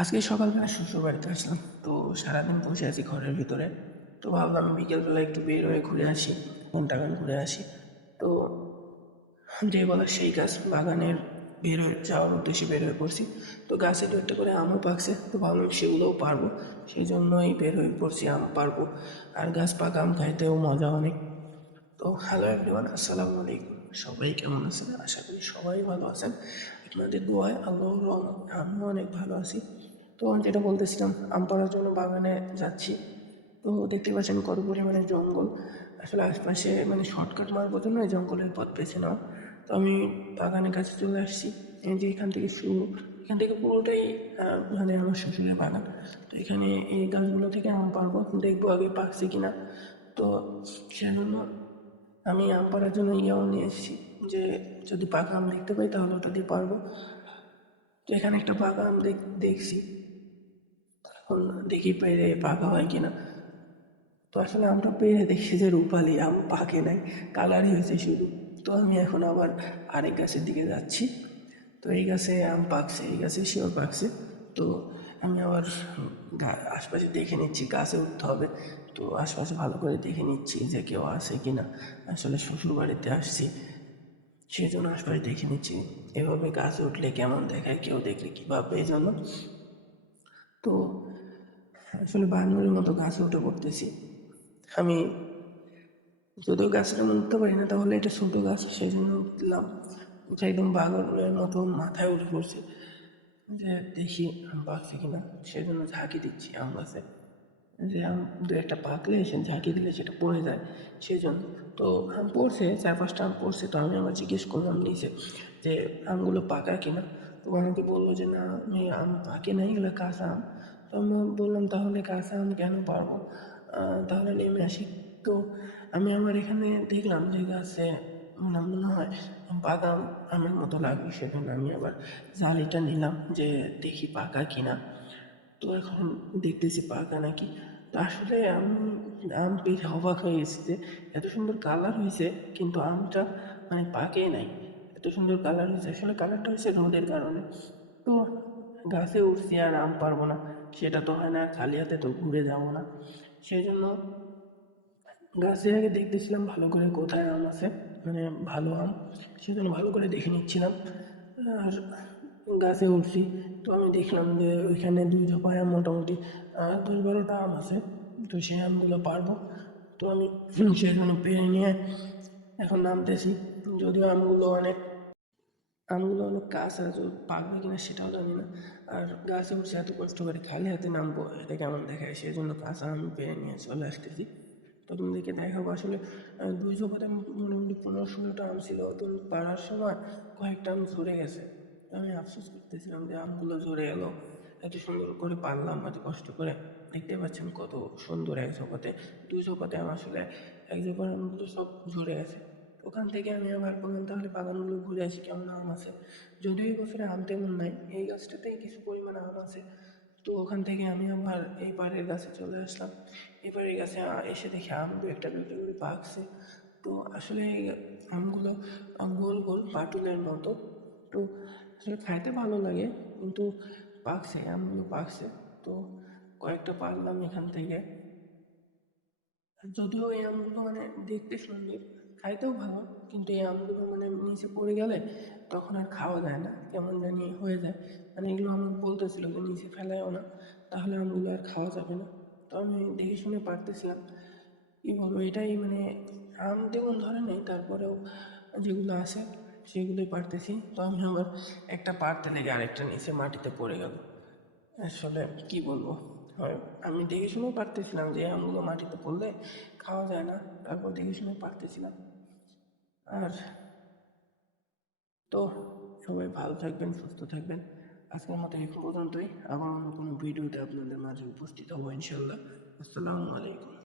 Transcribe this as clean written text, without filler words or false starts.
আজকে সকালবেলা শ্বশুর বাড়িতে আসলাম। তো সারাদিন বসে আছি ঘরের ভিতরে। তো ভাবলাম বিকেলবেলা একটু বের হয়ে ঘুরে আসি, ঘন্টাখান ঘুরে আসি। তো যে বলার সেই গাছ, বাগানের বের হয়ে যাওয়ার উদ্দেশ্যে বের হয়ে পড়ছি। তো গাছে দু একটা করে আমও পাকছে, তো ভাবলাম সেগুলোও পারবো। সেই জন্যই বের হয়ে পড়ছি, আম পারবো। আর গাছ পাকা আম খাইতেও মজা অনেক। তো হ্যালো এভরিওয়ান, আসসালামু আলাইকুম। সবাই কেমন আছেন? আশা করি সবাই ভালো আছেন। আপনাদের দোয়ায় আল্লাহর রহমতে আমিও অনেক ভালো আছি। তো যেটা বলতেছিলাম, আম পাড়ার জন্য বাগানে যাচ্ছি। তো দেখতে পাচ্ছেন কত পরিমাণে জঙ্গল। আসলে আশপাশে মানে শর্টকাট মারবো জন্য এই জঙ্গলের পথ বেছে নেওয়া। তো আমি বাগানের কাছে চলে আসছি। এই যে এখান থেকে শুরু, এখান থেকে পুরোটাই মানে আমার শ্বশুরের বাগান। তো এখানে এই গাছগুলো থেকে আম পারবো, দেখবো আগে পাকছে কিনা। তো সেজন্য আমি আম পাড়ার জন্য ইয়েও নিয়ে এসেছি, যে যদি পাকা আম দেখতে পাই তাহলে ওটা দিয়ে পারবো। তো এখানে একটা পাকা আম দেখছি, এখন দেখি পেরে পাকা হয় কিনা। তো আসলে আমটা পেরে দেখছি যে রূপালি আম, পাকে নাই, কালারই হয়েছে শুধু। তো আমি এখন আবার আরেক গাছের দিকে যাচ্ছি। তো এই গাছে আম পাকছে, এই গাছে শিওর পাকছে। তো আমি আবার আশপাশে দেখে নিচ্ছি, গাছে উঠতে হবে। তো আশপাশে ভালো করে দেখে নিচ্ছি যে কেউ আছে কিনা। আসলে শ্বশুর বাড়িতে আসছি, সেই জন্য আশপাশে দেখে নিচ্ছি। এভাবে গাছে উঠলে কেমন দেখায়, কেউ দেখলে কী ভাববে, এই জন্য। তো আসলে বানরের মতো গাছে উঠে পড়তেছি আমি। যদিও গাছটা উঠতে পারি না, তাহলে এটা ছোটো গাছ, সেই জন্য উঠলাম। উঠে একদম বাগরের মতো মাথায় উঠে পড়ছি, যে দেখি আম পাকছে কিনা। সেই জন্য ঝাঁকি দিচ্ছি আম গাছে, যে আম দু একটা পাকলে সে ঝাঁকি দিলে সেটা পড়ে যায়, সেই জন্য। তো আম পড়ছে, 4-5টা আম পড়ছে। তো আমি আবার জিজ্ঞেস করলাম নিচে যে আমগুলো পাকা কিনা। তো আমাকে বললো যে না, আমি আম পাকে নাই, এগুলো কাঁচা আম। তো আমি বললাম তাহলে কাঁচা আম কেন পারবো, তাহলে নেমে আসি। তো আমি আমার এখানে দেখলাম যে গাছে মনে হয় পাকা আমের মতো লাগবে, সেখানে আমি আবার জালিটা নিলাম যে দেখি পাকা কিনা। তো এখন দেখতেছি পাকা নাকি। তো আসলে আমি আম পেয়ে অবাক হয়ে গেছি যে এত সুন্দর কালার হয়েছে, কিন্তু আমটা মানে পাকেই নাই। এত সুন্দর কালার হয়েছে, আসলে কালারটা হয়েছে রোদের কারণে। তো গাছে উঠছি আর আম পারবো না, সেটা তো হয় না। আর খালি হাতে তো ঘুরে যাবো না, সেই জন্য গাছে আগে দেখতেছিলাম ভালো করে কোথায় আম আছে, মানে ভালো আম, সেজন্য ভালো করে দেখে নিচ্ছিলাম। আর গাছে উঠছি, তো আমি দেখলাম যে ওইখানে 2 জোপায় আম, মোটামুটি 10-12টা আম আছে। তো সেই আমগুলো পারবো। তো আমি সেই জন্য পেরে নিয়ে এখন নামতেছি। যদিও আমগুলো অনেক কাঁচা, তো পাকবে কিনা সেটাও জানি না। আর গাছে উঠছে এত কষ্ট করে, খালি হাতে নামবো, এটা কেমন দেখায়, সেই জন্য কাঁচা আম পেরে নিয়ে চলে আসতেছি। তো তোমাদেরকে দেখাবো। আসলে 2 জোপাতে মোটামুটি 15-16টা আম ছিল। তো পাড়ার সময় কয়েকটা আম ঝরে গেছে। তো আমি আফসোস করতেছিলাম যে আমগুলো ঝরে গেল, এত সুন্দর করে পারলাম এত কষ্ট করে। দেখতে পাচ্ছেন কত সুন্দর 1 জোপাতে, 2 জোপাতে আম। আসলে 1 জোপার আমগুলো সব ঝরে গেছে। ওখান থেকে আমি আবার বললাম তাহলে বাগানগুলো ঘুরে আসি, কেমন আম আছে। যদিও এই বছরে আম তেমন নাই, এই গাছটাতেই কিছু পরিমাণে আম আছে। তো ওখান থেকে আমি আবার এই পাড়ের গাছে চলে আসলাম। এবারে গাছে এসে দেখি আম দু একটা করে পাকছে। তো আসলে এই আমগুলো গোল গোল পাটুলের মতো। তো আসলে খাইতে ভালো লাগে, কিন্তু পাকছে, আমগুলো পাকছে। তো কয়েকটা পারলাম এখান থেকে। যদিও এই আমগুলো মানে দেখতে সুন্দর, খাইতেও ভালো, কিন্তু এই আমগুলো মানে নিচে পড়ে গেলে তখন আর খাওয়া যায় না, কেমন জানি হয়ে যায়। মানে এগুলো আমাকে বলতেছিল যে নিচে ফেলাইও না, তাহলে আমগুলো আর খাওয়া যাবে না। তো আমি দেখে শুনে পারতেছিলাম। কি বলবো, এটাই মানে আম তেমন ধরে নেই, তারপরেও যেগুলো আছে সেগুলোই পারতেছি। তো আমি আবার একটা পারতে লেগে আরেকটা নিচে মাটিতে পড়ে গেল। আসলে কি বলবো, হয় আমি দেখে শুনে পারতেছিলাম যে এই আমগুলো মাটিতে পড়লে খাওয়া যায় না, তারপর দেখে শুনে পারতেছিলাম। আর তো সবাই ভালো থাকবেন, সুস্থ থাকবেন। আজকের মতো এই পর্যন্তই। আবার অন্য কোনো ভিডিওতে আপনাদের মাঝে উপস্থিত হবো ইনশাল্লাহ। আসসালামু আলাইকুম।